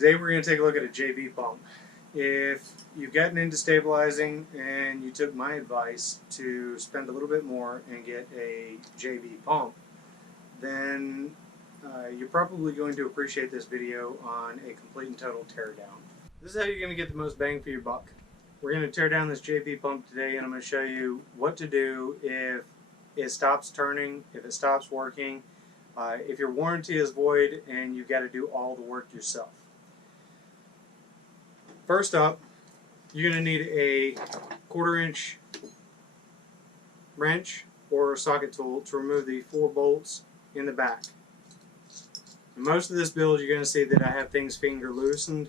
Today we're going to take a look at a JB pump. If you've gotten into stabilizing and you took my advice to spend a little bit more and get a JB pump, then you're probably going to appreciate this video on a complete and total teardown. This is how you're going to get the most bang for your buck. We're going to tear down this JB pump today, and I'm going to show you what to do if it stops turning, if it stops working, if your warranty is void and you've got to do all the work yourself. First up, you're going to need a 1/4-inch wrench or socket tool to remove the 4 bolts in the back. In most of this build, you're going to see that I have things finger loosened.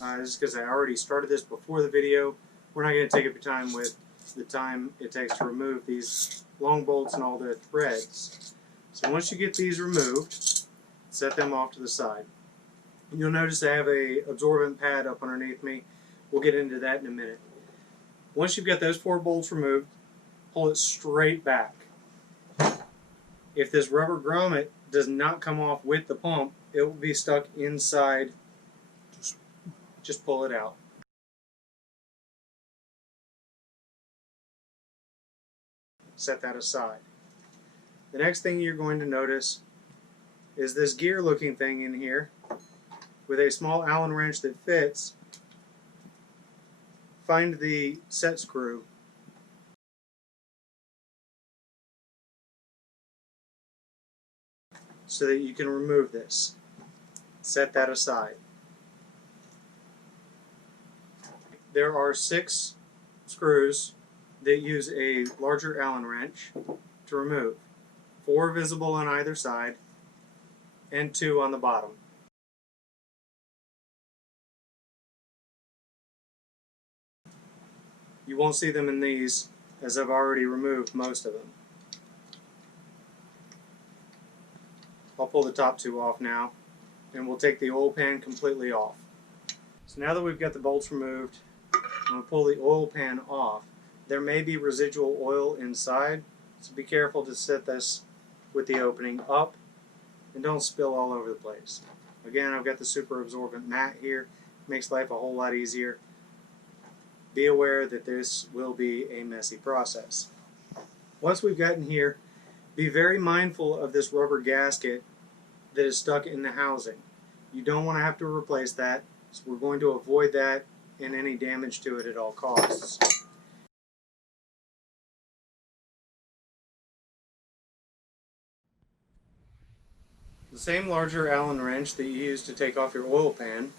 This is because I already started this before the video. We're not going to take up your time with the time it takes to remove these long bolts and all their threads. So once you get these removed, set them off to the side. You'll notice I have a absorbent pad up underneath me. We'll get into that in a minute. Once you've got those 4 bolts removed, pull it straight back. If this rubber grommet does not come off with the pump, it will be stuck inside. Just pull it out. Set that aside. The next thing you're going to notice is this gear looking thing in here with a small Allen wrench that fits. Find the set screw so that you can remove this. Set that aside. There are 6 screws that use a larger Allen wrench to remove. 4 visible on either side and 2 on the bottom. You won't see them in these, as I've already removed most of them. I'll pull the top 2 off now, and we'll take the oil pan completely off. So now that we've got the bolts removed, I'm going to pull the oil pan off. There may be residual oil inside, so be careful to set this with the opening up and don't spill all over the place. Again, I've got the super absorbent mat here. Makes life a whole lot easier. Be aware that this will be a messy process. Once we've gotten here, be very mindful of this rubber gasket that is stuck in the housing. You don't want to have to replace that, so we're going to avoid that and any damage to it at all costs. The same larger Allen wrench that you use to take off your oil pan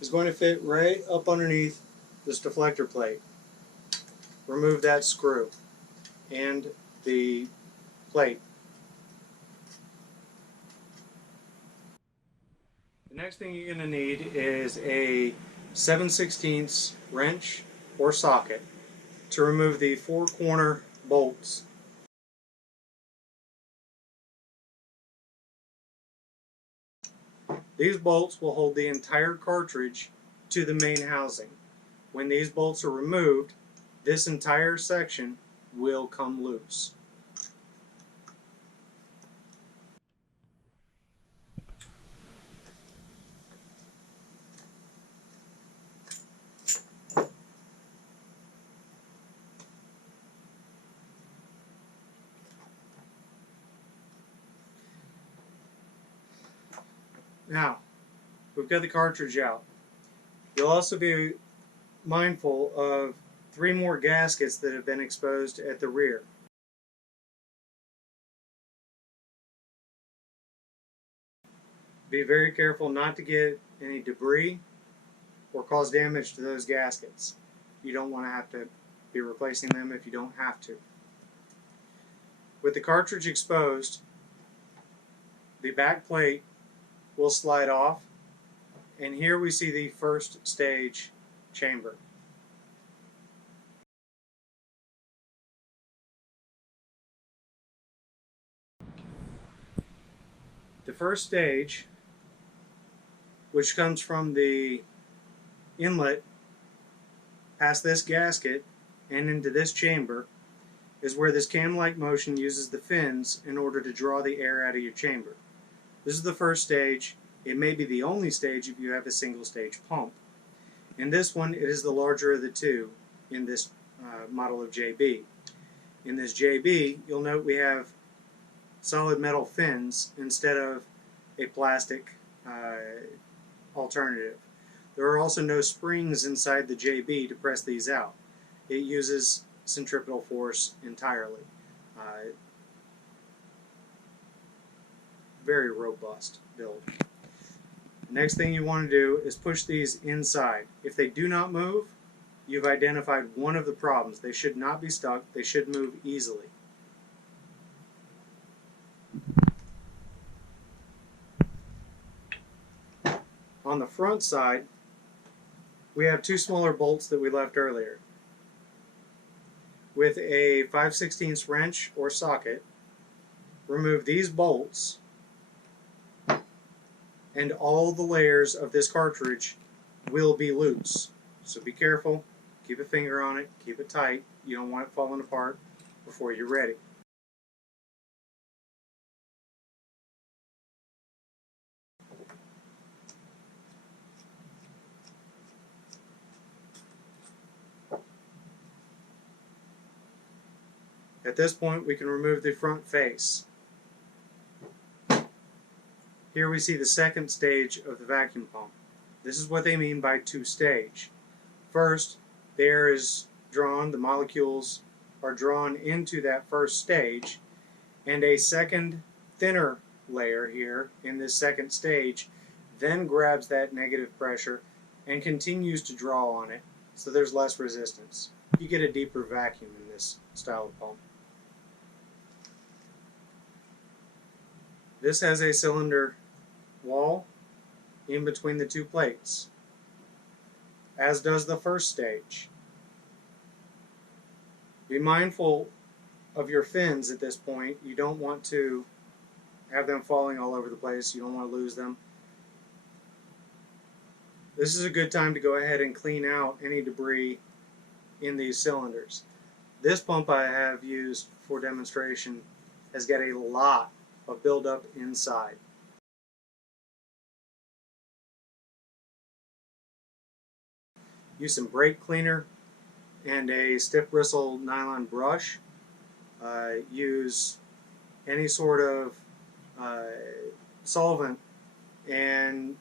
is going to fit right up underneath this deflector plate. Remove that screw and the plate. The next thing you're going to need is a 7/16 wrench or socket to remove the 4 corner bolts. These bolts will hold the entire cartridge to the main housing. When these bolts are removed, this entire section will come loose. Now, we've got the cartridge out. You'll also be mindful of 3 more gaskets that have been exposed at the rear. Be very careful not to get any debris or cause damage to those gaskets. You don't want to have to be replacing them if you don't have to. With the cartridge exposed, the back plate will slide off, and here we see the first stage chamber. The first stage, which comes from the inlet past this gasket and into this chamber, is where this cam-like motion uses the fins in order to draw the air out of your chamber. This is the first stage. It may be the only stage if you have a single stage pump. In this one, it is the larger of the two in this model of JB. In this JB, you'll note we have solid metal fins instead of a plastic alternative. There are also no springs inside the JB to press these out. It uses centripetal force entirely. Very robust build. Next thing you want to do is push these inside. If they do not move, you've identified one of the problems. They should not be stuck. They should move easily. On the front side, we have two smaller bolts that we left earlier. With a 5/16 wrench or socket, remove these bolts, and all the layers of this cartridge will be loose. So be careful, keep a finger on it, keep it tight. You don't want it falling apart before you're ready. At this point, we can remove the front face. Here we see the second stage of the vacuum pump. This is what they mean by two-stage. First, the air is drawn, the molecules are drawn into that first stage, and a second, thinner layer here in this second stage then grabs that negative pressure and continues to draw on it, so there's less resistance. You get a deeper vacuum in this style of pump. This has a cylinder wall in between the two plates, as does the first stage. Be mindful of your fins at this point. You don't want to have them falling all over the place. You don't want to lose them. This is a good time to go ahead and clean out any debris in these cylinders. This pump I have used for demonstration has got a lot of buildup inside. Use some brake cleaner and a stiff bristle nylon brush. Use any sort of solvent and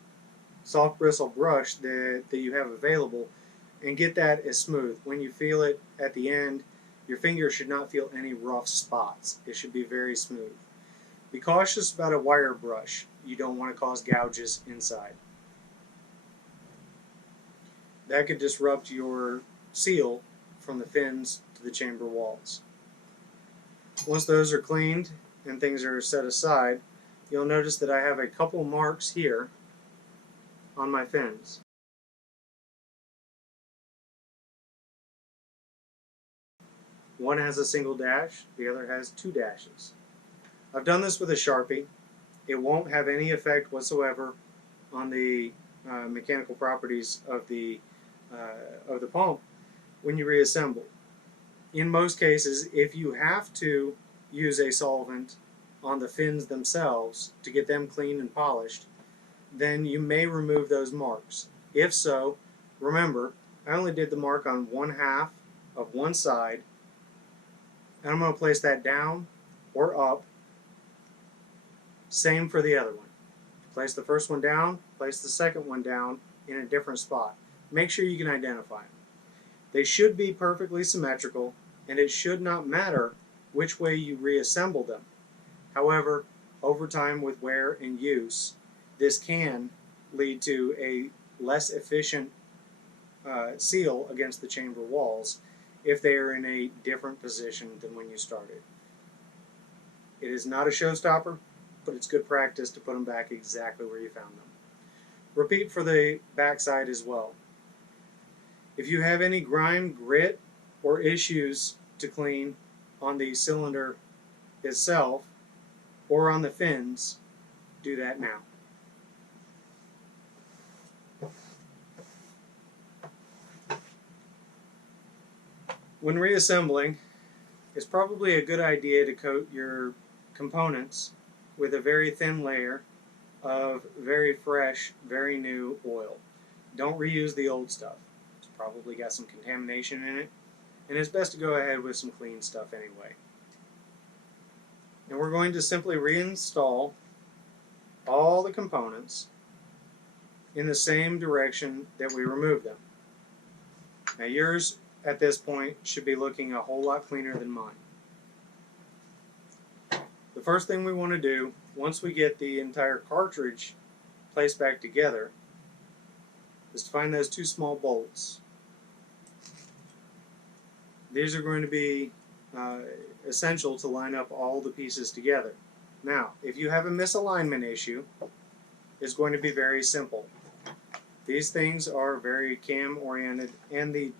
soft bristle brush that you have available, and get that as smooth. When you feel it at the end, your finger should not feel any rough spots. It should be very smooth. Be cautious about a wire brush. You don't want to cause gouges inside. That could disrupt your seal from the fins to the chamber walls. Once those are cleaned and things are set aside, you'll notice that I have a couple marks here on my fins. One has a single dash, the other has two dashes. I've done this with a Sharpie. It won't have any effect whatsoever on the mechanical properties of the pump when you reassemble. In most cases, if you have to use a solvent on the fins themselves to get them clean and polished, then you may remove those marks. If so, remember, I only did the mark on one half of one side, and I'm going to place that down or up. Same for the other one. Place the first one down, place the second one down in a different spot. Make sure you can identify them. They should be perfectly symmetrical, and it should not matter which way you reassemble them. However, over time with wear and use, this can lead to a less efficient seal against the chamber walls if they are in a different position than when you started. It is not a showstopper, but it's good practice to put them back exactly where you found them. Repeat for the back side as well. If you have any grime, grit, or issues to clean on the cylinder itself or on the fins, do that now. When reassembling, it's probably a good idea to coat your components with a very thin layer of very fresh, very new oil. Don't reuse the old stuff. It's probably got some contamination in it, and it's best to go ahead with some clean stuff anyway. And we're going to simply reinstall all the components in the same direction that we removed them. Now yours at this point should be looking a whole lot cleaner than mine. The first thing we want to do, once we get the entire cartridge placed back together, is to find those two small bolts. These are going to be essential to line up all the pieces together. Now, if you have a misalignment issue, it's going to be very simple. These things are very cam oriented, and the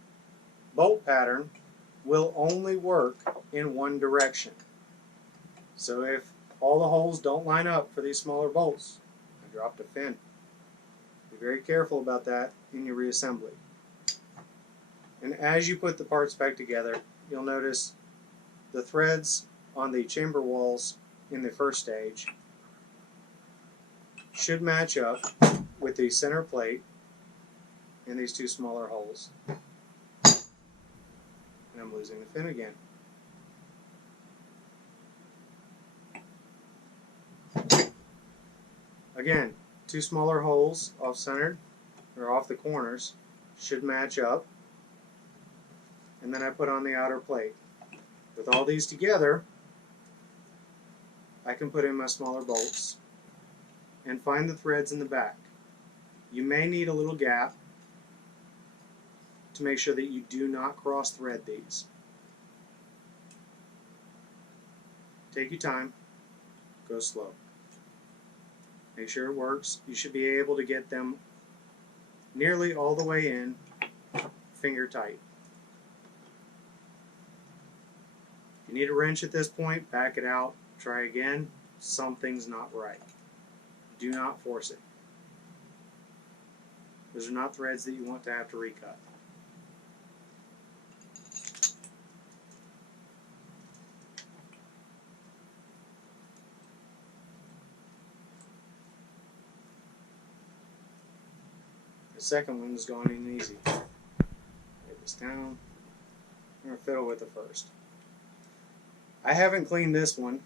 bolt pattern will only work in one direction. So if all the holes don't line up for these smaller bolts, I dropped a fin. Be very careful about that in your reassembly. And as you put the parts back together, you'll notice the threads on the chamber walls in the first stage should match up with the center plate and these two smaller holes. And I'm losing the fin again. Again, two smaller holes off-centered or off the corners should match up. And then I put on the outer plate. With all these together, I can put in my smaller bolts and find the threads in the back. You may need a little gap to make sure that you do not cross thread these. Take your time, go slow. Make sure it works. You should be able to get them nearly all the way in, finger tight. If you need a wrench at this point, back it out, try again. Something's not right. Do not force it. Those are not threads that you want to have to recut. The second one is going in easy. Lay this down. I'm going to fiddle with the first. I haven't cleaned this one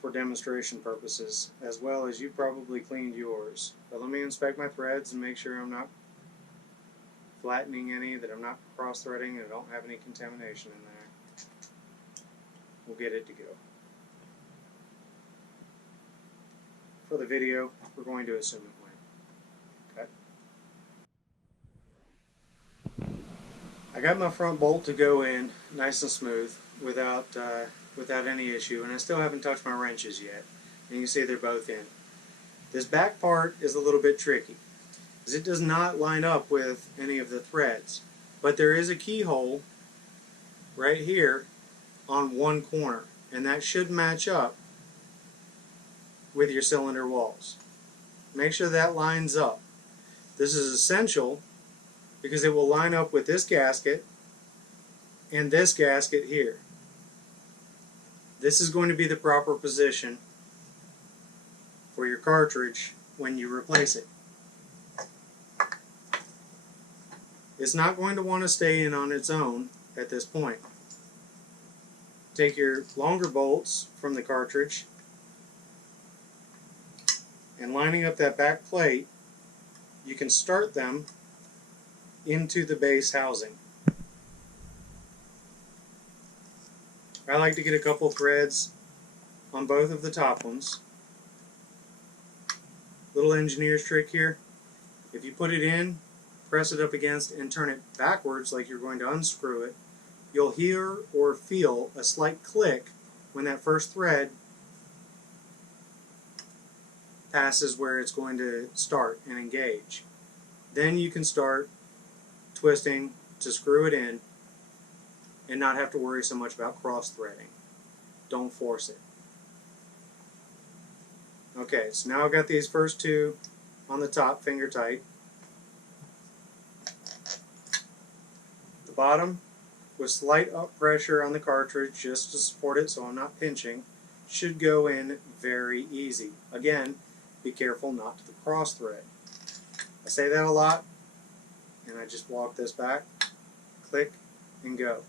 for demonstration purposes, as well as you probably cleaned yours. But let me inspect my threads and make sure I'm not flattening any, that I'm not cross-threading, and I don't have any contamination in there. We'll get it to go. For the video, we're going to assume it went. Okay. I got my front bolt to go in nice and smooth without any issue, and I still haven't touched my wrenches yet. And you can see they're both in. This back part is a little bit tricky, because it does not line up with any of the threads. But there is a keyhole right here on one corner, and that should match up with your cylinder walls. Make sure that lines up. This is essential because it will line up with this gasket and this gasket here. This is going to be the proper position for your cartridge when you replace it. It's not going to want to stay in on its own at this point. Take your longer bolts from the cartridge and lining up that back plate, you can start them into the base housing. I like to get a couple threads on both of the top ones. Little engineer's trick here. If you put it in, press it up against, and turn it backwards like you're going to unscrew it, you'll hear or feel a slight click when that first thread passes where it's going to start and engage. Then you can start twisting to screw it in and not have to worry so much about cross-threading. Don't force it. Okay, so now I've got these first two on the top finger tight. The bottom, with slight up pressure on the cartridge just to support it so I'm not pinching, should go in very easy. Again, be careful not to cross thread. I say that a lot, and I just walk this back, click, and go.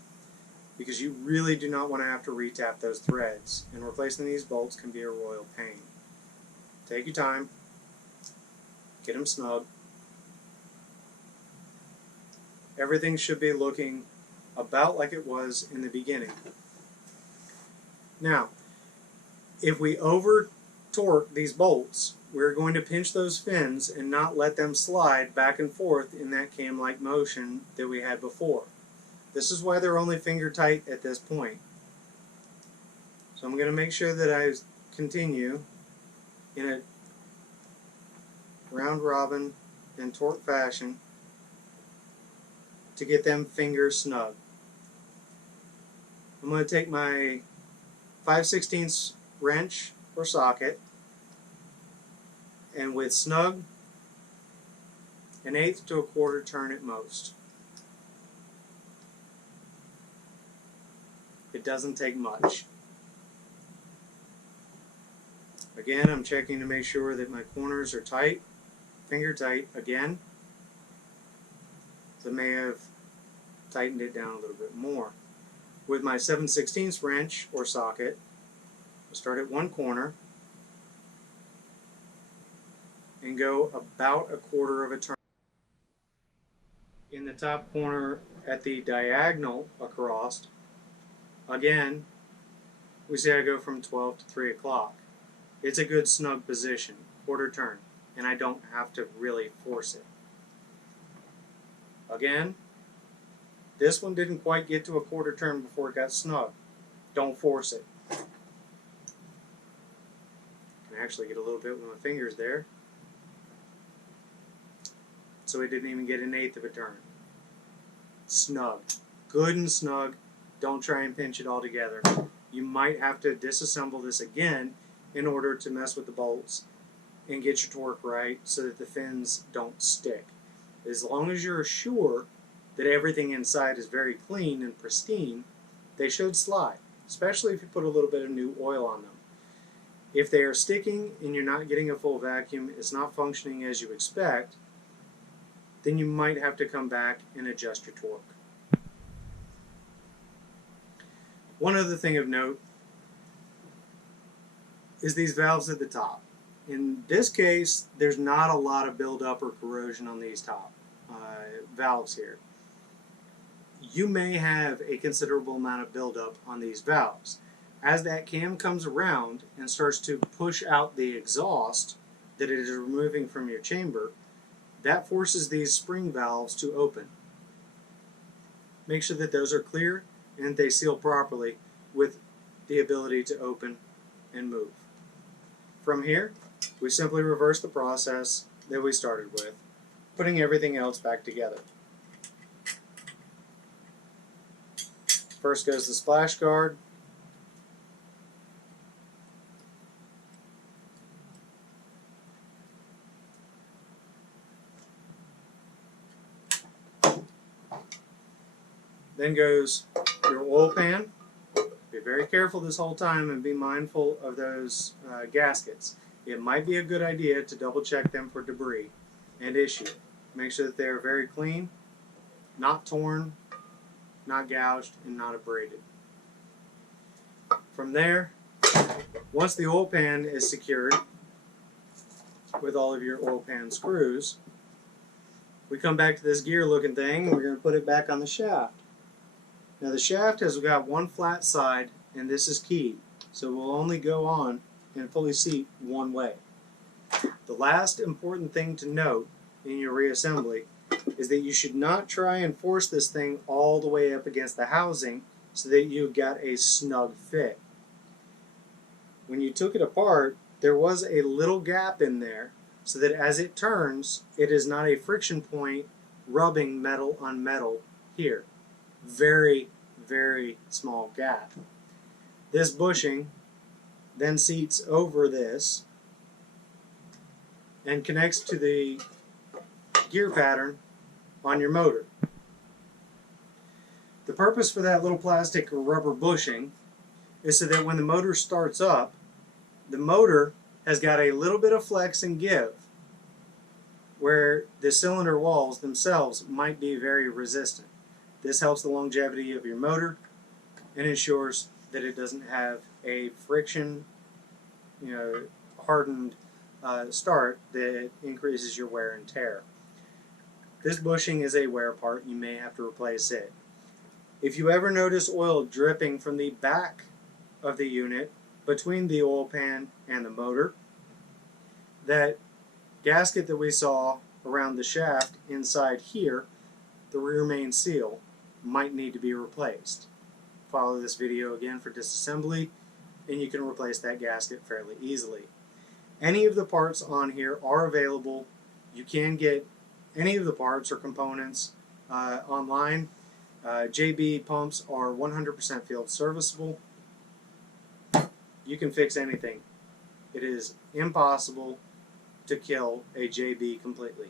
Because you really do not want to have to retap those threads, and replacing these bolts can be a royal pain. Take your time, get them snug. Everything should be looking about like it was in the beginning. Now, if we over torque these bolts, we're going to pinch those fins and not let them slide back and forth in that cam-like motion that we had before. This is why they're only finger tight at this point. So I'm going to make sure that I continue in a round robin and torque fashion to get them fingers snug. I'm going to take my 5/16 wrench or socket, and with snug, 1/8 to 1/4 turn at most. It doesn't take much. Again, I'm checking to make sure that my corners are tight, finger tight again. So I may have tightened it down a little bit more. With my 7/16 wrench or socket, I'll start at one corner and go about 1/4 of a turn. In the top corner at the diagonal across, again, we say I go from 12 to 3 o'clock. It's a good snug position, 1/4 turn, and I don't have to really force it. Again, this one didn't quite get to 1/4 turn before it got snug. Don't force it. I can actually get a little bit with my fingers there. So it didn't even get 1/8 of a turn. Snug. Good and snug. Don't try and pinch it all together. You might have to disassemble this again in order to mess with the bolts and get your torque right so that the fins don't stick. As long as you're sure that everything inside is very clean and pristine, they should slide, especially if you put a little bit of new oil on them. If they are sticking and you're not getting a full vacuum, it's not functioning as you expect, then you might have to come back and adjust your torque. One other thing of note is these valves at the top. In this case, there's not a lot of buildup or corrosion on these top valves here. You may have a considerable amount of buildup on these valves. As that cam comes around and starts to push out the exhaust that it is removing from your chamber, that forces these spring valves to open. Make sure that those are clear and they seal properly with the ability to open and move. From here, we simply reverse the process that we started with, putting everything else back together. First goes the splash guard. Then goes your oil pan. Be very careful this whole time and be mindful of those gaskets. It might be a good idea to double check them for debris and issue. Make sure that they are very clean, not torn, not gouged, and not abraded. From there, once the oil pan is secured with all of your oil pan screws, we come back to this gear looking thing and we're going to put it back on the shaft. Now the shaft has got one flat side and this is keyed, so it will only go on and fully seat one way. The last important thing to note in your reassembly is that you should not try and force this thing all the way up against the housing so that you've got a snug fit. When you took it apart, there was a little gap in there so that as it turns, it is not a friction point rubbing metal on metal here. Very, very small gap. This bushing then seats over this and connects to the gear pattern on your motor. The purpose for that little plastic or rubber bushing is so that when the motor starts up, the motor has got a little bit of flex and give, where the cylinder walls themselves might be very resistant. This helps the longevity of your motor and ensures that it doesn't have a friction, hardened start that increases your wear and tear. This bushing is a wear part. You may have to replace it. If you ever notice oil dripping from the back of the unit between the oil pan and the motor, that gasket that we saw around the shaft inside here, the rear main seal, might need to be replaced. Follow this video again for disassembly and you can replace that gasket fairly easily. Any of the parts on here are available. You can get any of the parts or components online. JB pumps are 100% field serviceable. You can fix anything. It is impossible to kill a JB completely.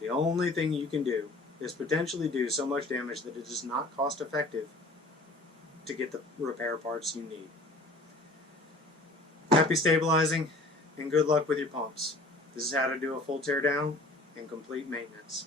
The only thing you can do is potentially do so much damage that it is not cost effective to get the repair parts you need. Happy stabilizing and good luck with your pumps. This is how to do a full teardown and complete maintenance.